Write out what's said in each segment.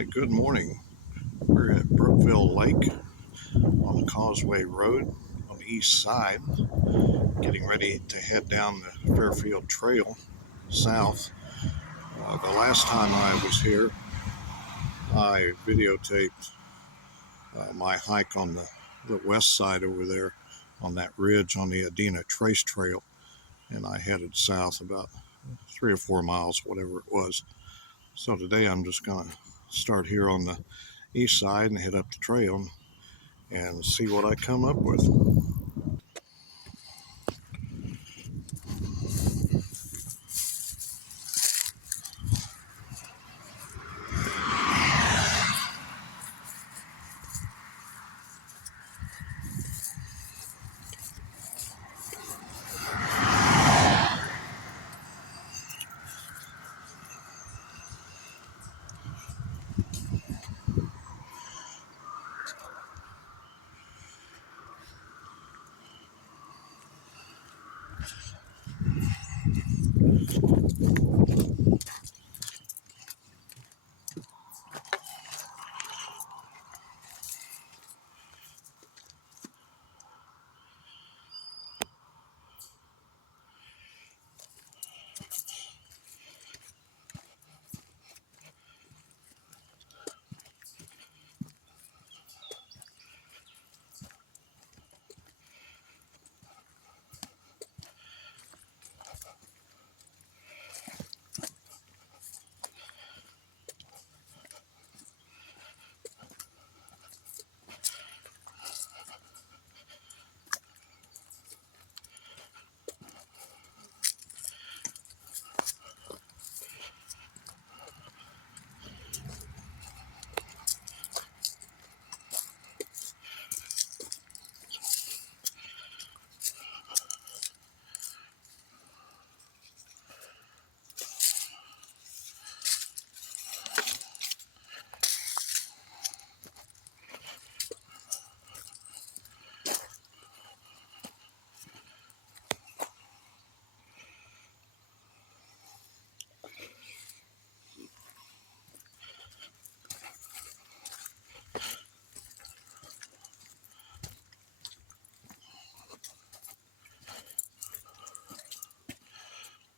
Alright, good morning. We're at Brookville Lake on Causeway Road on the east side, getting ready to head down the Fairfield Trail south. The last time I was here, I videotaped my hike on the west side over there on that ridge on the Adena Trace Trail, and I headed south about 3 or 4 miles, whatever it was. So today I'm just going to start here on the east side and head up the trail and see what I come up with.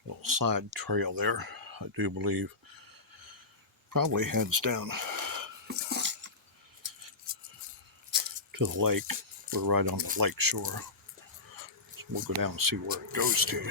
Little side trail there, I do believe, probably heads down to the lake. We're right on the lake shore, so we'll go down and see where it goes to.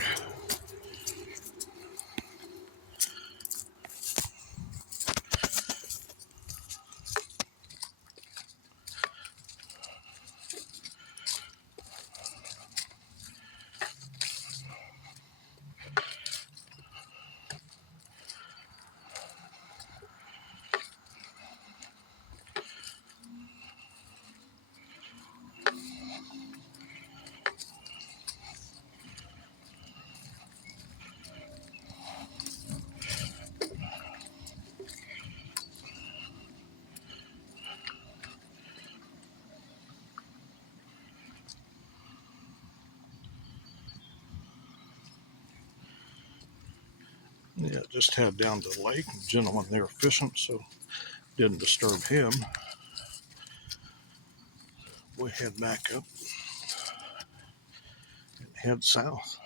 Yeah, just head down to the lake. The gentleman there fishing, so didn't disturb him. We'll head back up and head south.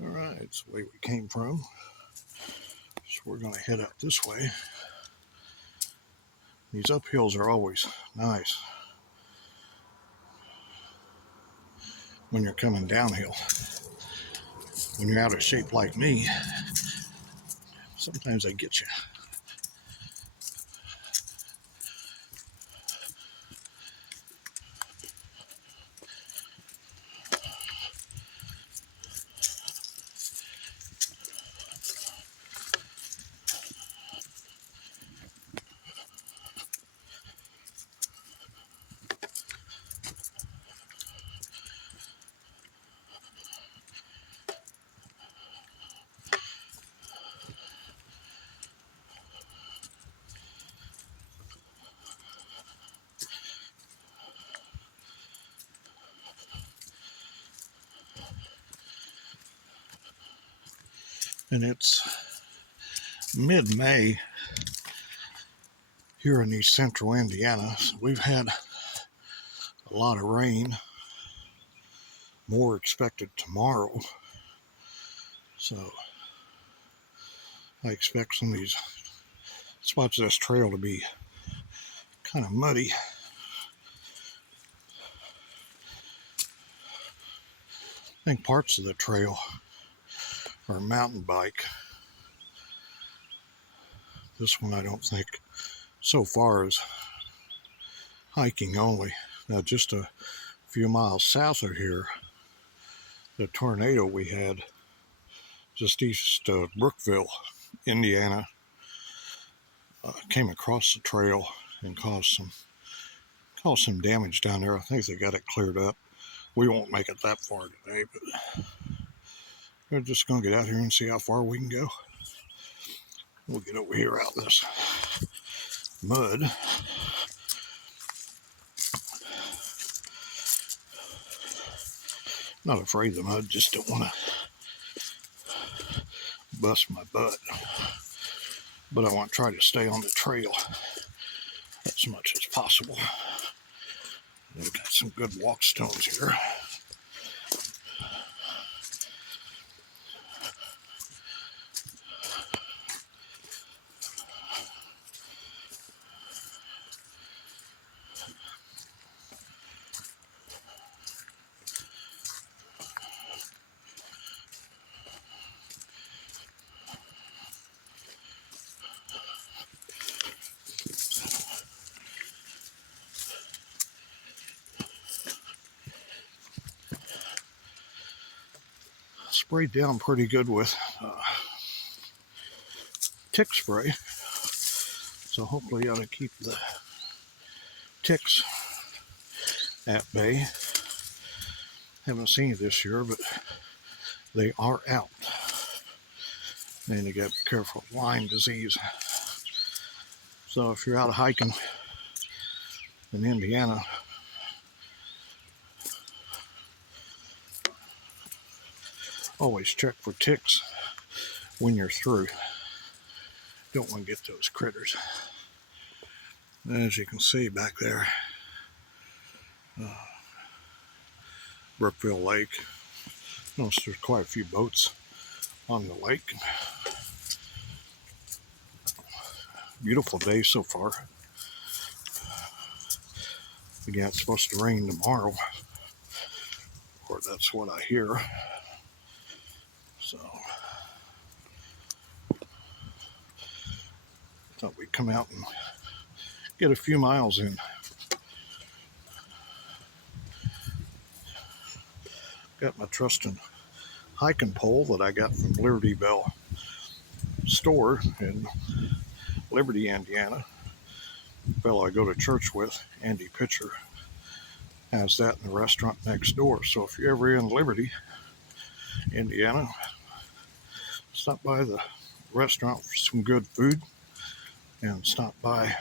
All right, it's the way we came from. So we're going to head up this way. These uphills are always nice when you're coming downhill. When you're out of shape like me, sometimes they get you. And it's mid-May here in East Central Indiana. So we've had a lot of rain, more expected tomorrow. So I expect some of these spots of this trail to be kind of muddy. I think parts of the trail are mountain bike. This one I don't think so far is hiking only. Now just a few miles south of here, the tornado we had just east of Brookville, Indiana, came across the trail and caused some damage down there. I think they got it cleared up. We won't make it that far today, but we're just going to get out here and see how far we can go. We'll get over here out in this mud. Not afraid of the mud, just don't want to bust my butt. But I want to try to stay on the trail as much as possible. We've got some good walk stones here. Sprayed down pretty good with tick spray, so hopefully I ought to keep the ticks at bay. Haven't seen it this year, but they are out, and you got to be careful of Lyme disease. So if you're out hiking in Indiana, always check for ticks when you're through. Don't want to get those critters. As you can see back there, Brookville Lake. Notice there's quite a few boats on the lake. Beautiful day so far. Again, it's supposed to rain tomorrow, or that's what I hear. So thought we'd come out and get a few miles in. Got my trusting hiking pole that I got from Liberty Bell store in Liberty, Indiana. The fellow I go to church with, Andy Pitcher, has that in the restaurant next door. So if you're ever in Liberty, Indiana, stop by the restaurant for some good food and stop by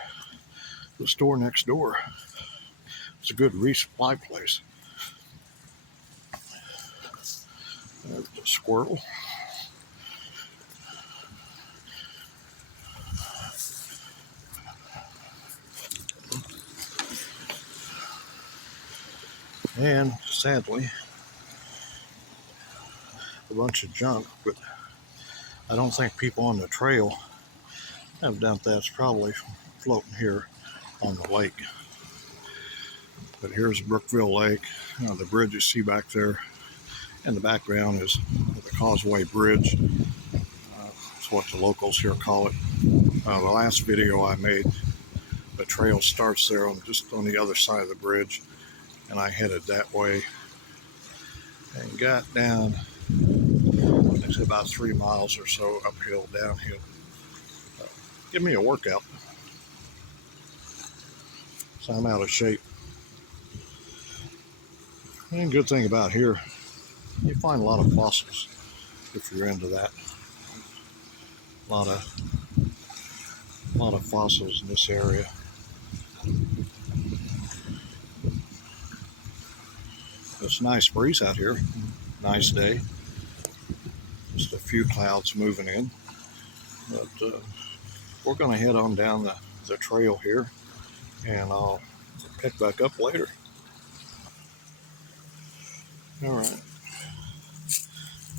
the store next door. It's a good resupply place. There's the squirrel. And sadly, a bunch of junk, but I don't think people on the trail have dumped that. It's probably floating here on the lake. But here's Brookville Lake. The bridge you see back there in the background is the Causeway Bridge. That's what the locals here call it. The last video I made, the trail starts there just on the other side of the bridge, and I headed that way and got down, it's about 3 miles or so uphill, downhill. Give me a workout. So I'm out of shape. And good thing about here, you find a lot of fossils if you're into that. A lot of fossils in this area. It's a nice breeze out here. Nice day. Just a few few clouds moving in, but we're going to head on down the trail here, and I'll pick back up later. All right,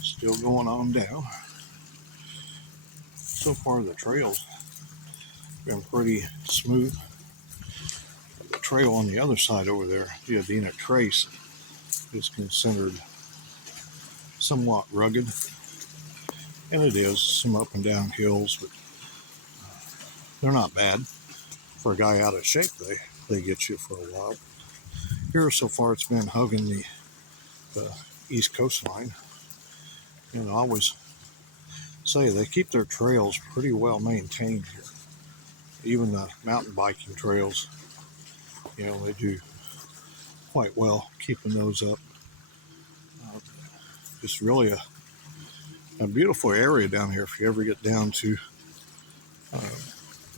still going on down. So far the trail's been pretty smooth. The trail on the other side over there, the Adena Trace, is considered somewhat rugged, and it is some up and down hills, but they're not bad. For a guy out of shape, they get you for a while. Here so far it's been hugging the east coastline, and I always say they keep their trails pretty well maintained here. Even the mountain biking trails, they do quite well keeping those up. It's really a beautiful area down here. If you ever get down to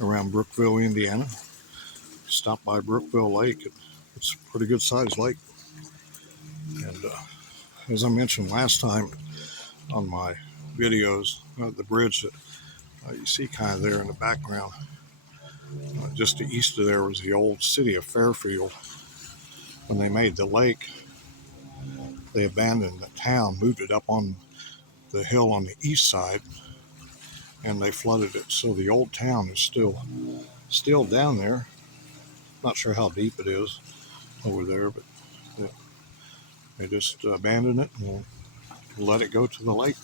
around Brookville, Indiana, stop by Brookville Lake. It's a pretty good sized lake. And as I mentioned last time on my videos, the bridge that you see kind of there in the background, just to east of there was the old city of Fairfield. When they made the lake, they abandoned the town, moved it up on the hill on the east side, and they flooded it. So the old town is still down there. Not sure how deep it is over there, but they just abandoned it and let it go to the lake.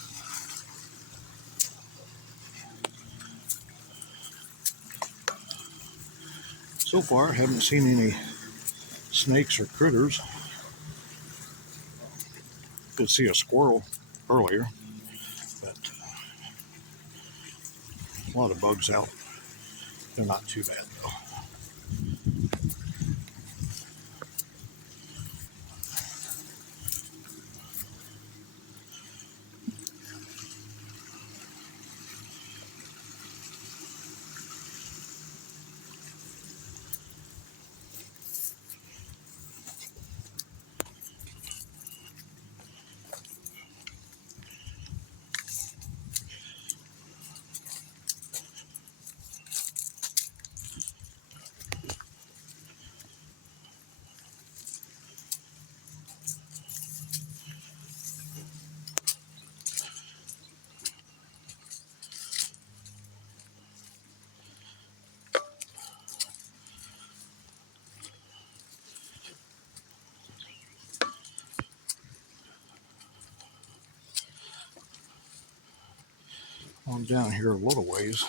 So far, I haven't seen any snakes or critters. Did see a squirrel earlier, but a lot of bugs out. They're not too bad though. On down here a little ways,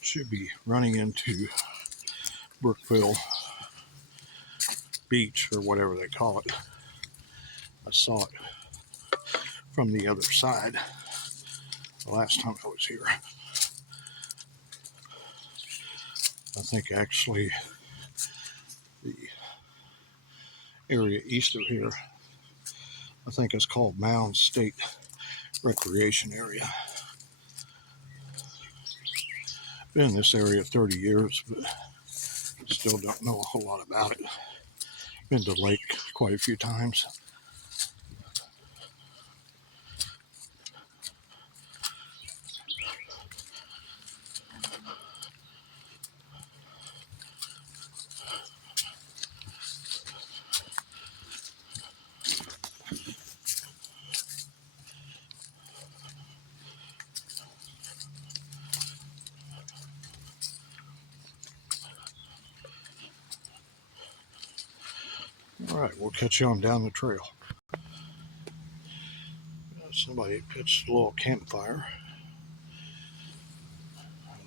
should be running into Brookville Beach or whatever they call it. I saw it from the other side the last time I was here. I think actually the area east of here, I think it's called Mound State Recreation Area. Been in this area 30 years, but still don't know a whole lot about it. Been to the lake quite a few times. All right, we'll catch you on down the trail. Somebody pitched a little campfire.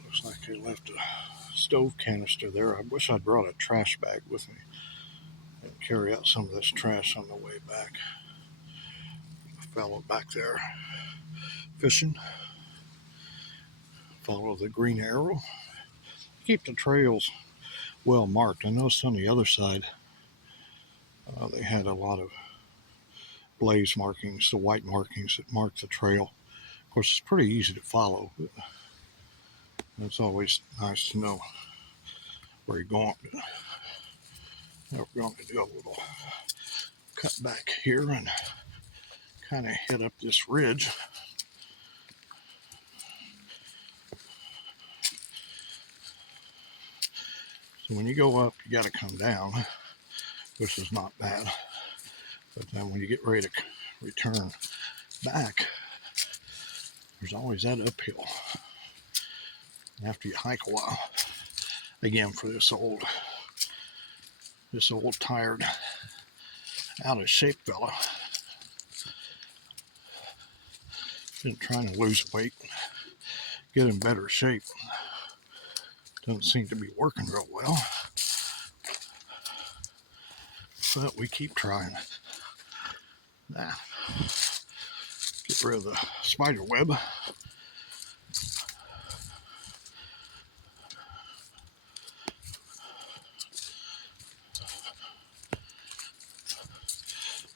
Looks like they left a stove canister there. I wish I'd brought a trash bag with me and carry out some of this trash on the way back. A fellow back there fishing. Follow the green arrow. Keep the trails well marked. I noticed on the other side they had a lot of blaze markings, the white markings that mark the trail. Of course, it's pretty easy to follow, but it's always nice to know where you're going. Now we're going to do a little cut back here and kind of head up this ridge So when you go up, you got to come down, which is not bad. But then when you get ready to return back, there's always that uphill after you hike a while. Again, for this old tired, out of shape fella, been trying to lose weight, get in better shape. Doesn't seem to be working real well, but we keep trying. Get rid of the spider web.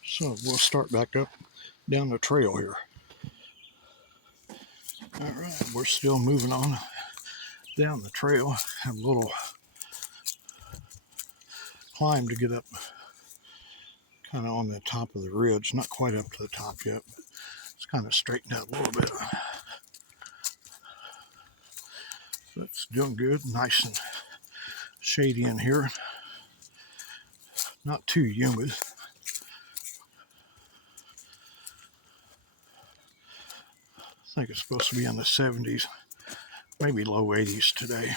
So we'll start back up down the trail here. All right, we're still moving on down the trail. Have a little climb to get up kind of on the top of the ridge. Not quite up to the top yet, but it's kind of straightened out a little bit. So it's doing good, nice and shady in here. Not too humid. I think it's supposed to be in the 70s, maybe low 80s today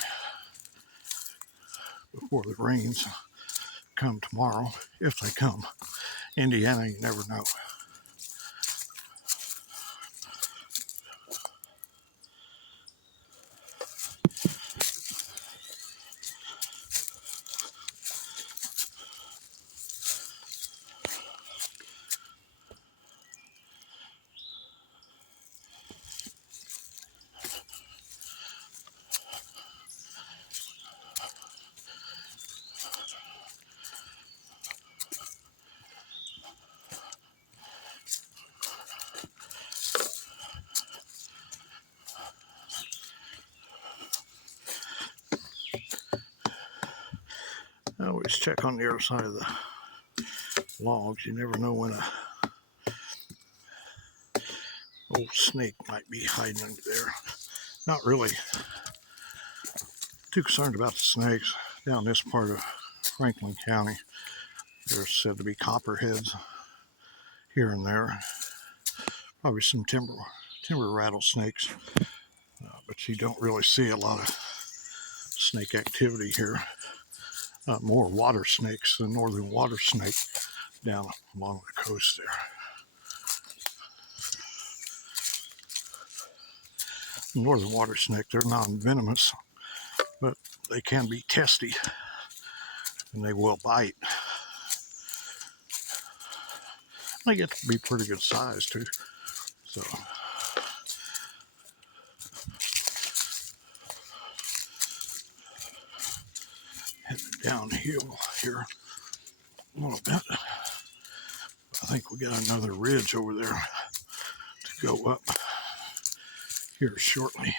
before the rains come tomorrow, if they come. Indiana, you never know. I always check on the other side of the logs. You never know when a old snake might be hiding under there. Not really too concerned about the snakes down this part of Franklin County. There's said to be copperheads here and there. Probably some timber rattlesnakes, but you don't really see a lot of snake activity here. More water snakes, the northern water snake down along the coast there. Northern water snake, they're non-venomous, but they can be testy and they will bite. They get to be pretty good size too. So heading downhill here a little bit. I think we got another ridge over there to go up here shortly.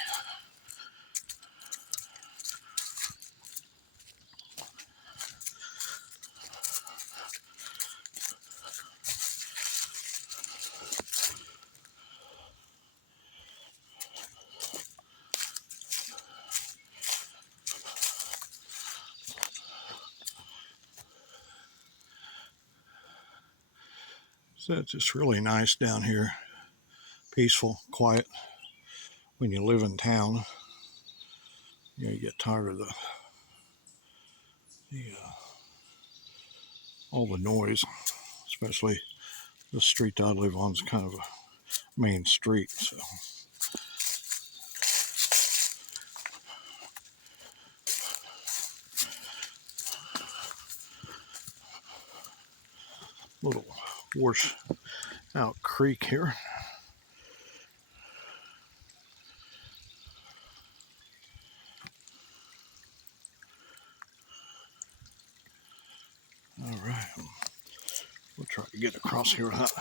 So it's just really nice down here, peaceful, quiet. When you live in town, you get tired of all the noise, especially the street I live on is kind of a main street. So little wash out creek here. All right, we'll try to get across here without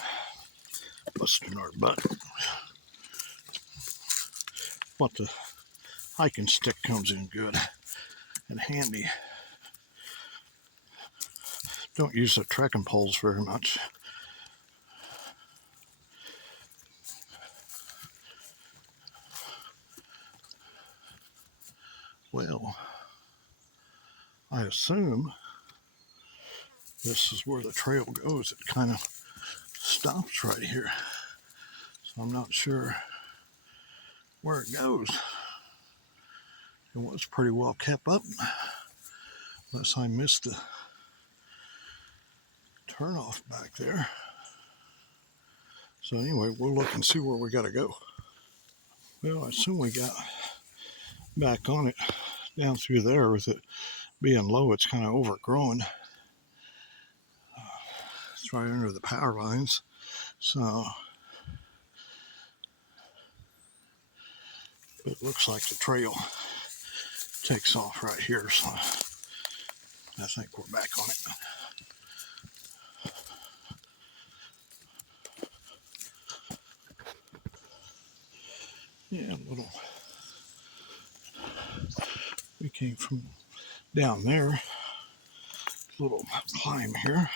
busting our butt. But the hiking stick comes in good and handy. Don't use the trekking poles very much. Well, I assume this is where the trail goes. It kind of stops right here. So I'm not sure where it goes. It was pretty well kept up, unless I missed the turnoff back there. So anyway, we'll look and see where we got to go. Well, I assume we got back on it down through there. With it being low, it's kind of overgrown. It's right under the power lines. So it looks like the trail takes off right here. So I think we're back on it. Yeah, we came from down there, little climb here.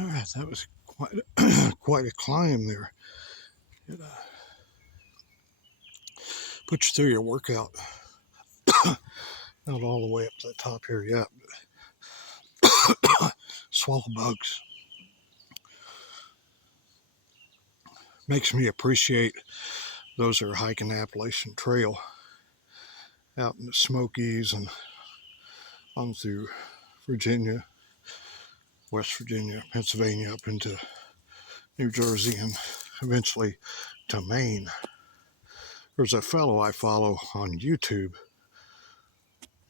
All right, that was quite a climb there. It puts you through your workout. Not all the way up to the top here yet. Swallow bugs. Makes me appreciate those that are hiking the Appalachian Trail out in the Smokies and on through Virginia, West Virginia, Pennsylvania, up into New Jersey, and eventually to Maine. There's a fellow I follow on YouTube,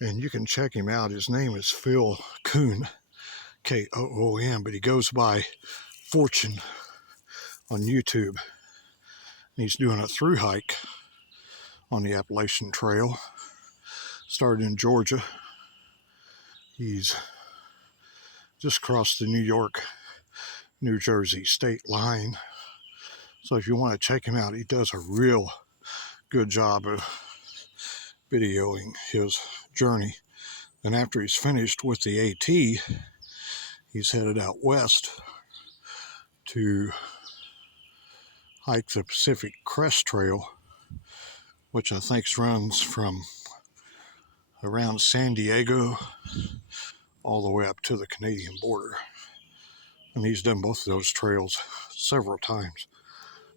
and you can check him out. His name is Phil Koon, Koon, but he goes by Fortune on YouTube. And he's doing a through hike on the Appalachian Trail. Started in Georgia. He's just crossed the New York, New Jersey state line. So if you want to check him out, he does a real good job of videoing his journey. And after he's finished with the AT, he's headed out west to hike the Pacific Crest Trail, which I think runs from around San Diego all the way up to the Canadian border. And he's done both of those trails several times.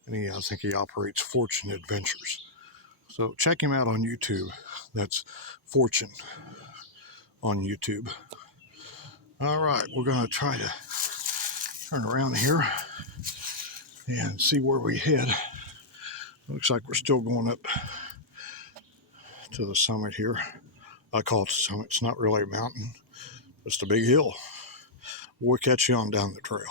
And I think he operates Fortune Adventures. So check him out on YouTube. That's Fortune on YouTube. All right, we're going to try to turn around here and see where we head. Looks like we're still going up to the summit here. I call it the summit. It's not really a mountain, just a big hill. We'll catch you on down the trail.